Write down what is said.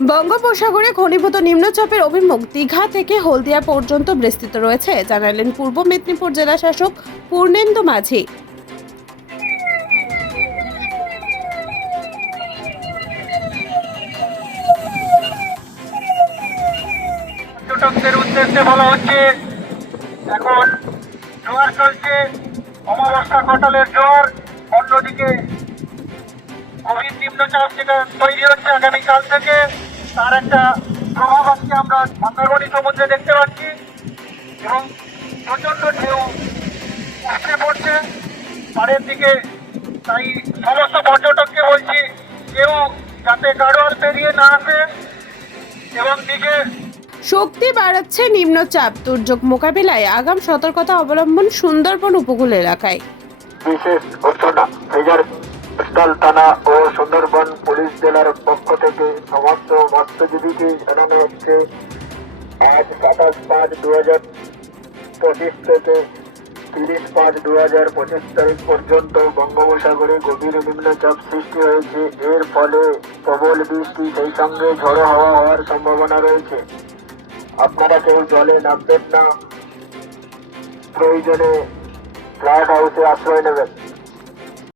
বঙ্গোপসাগরে ঘনীভূত নিম্নচাপের অভিমুখ দীঘা থেকে হলদিয়া পর্যন্ত বিস্তৃত রয়েছে, জানালেন পূর্ব মেদিনীপুর জেলা শাসক পূর্ণেন্দু মাঝি। পর্যটকদের উদ্দেশ্যে বলা হচ্ছে, এখন জোয়ার চলছে, অমাবস্যা কোটালের জোয়ার। অন্যদিকে গভীর নিম্নচাপ যেটা তৈরি হচ্ছে আগামীকাল থেকে, তার একটা প্রভাব আজকে আমরা মন্দারমণি সমুদ্রে দেখতে পাচ্ছি এবং প্রচন্ড ঢেউ উঠে পড়ছে পাড়ের দিকে। তাই সমস্ত পর্যটককে বলছি, কেউ যাতে গাড়োয়ার পেরিয়ে না আসে এবং নিজে শক্তি বাড়াচ্ছে নিম্নচাপ, দুর্যোগ মোকাবিলায় আগাম সতর্কতা অবলম্বন সুন্দরবন উপকূল এলাকায়। বিশেষ ঘোষণা। ফেজারস্টাল থানা ও সুন্দরবন পুলিশ জেলার পক্ষ থেকে সমস্ত মৎস্যজীবীকে জানানো হচ্ছে, আজ 27/5/2025 থেকে 30/5/2025 তারিখ পর্যন্ত বঙ্গোপসাগরে গভীর নিম্নচাপ সৃষ্টি হয়েছে। এর ফলে প্রবল বৃষ্টি সেই সঙ্গে ঝড়ো হাওয়া হওয়ার সম্ভাবনা রয়েছে। আপনারা কেউ জলে নামবেন না, প্রয়োজনে ফ্ল্যাট হাউসে আশ্রয় নেবেন।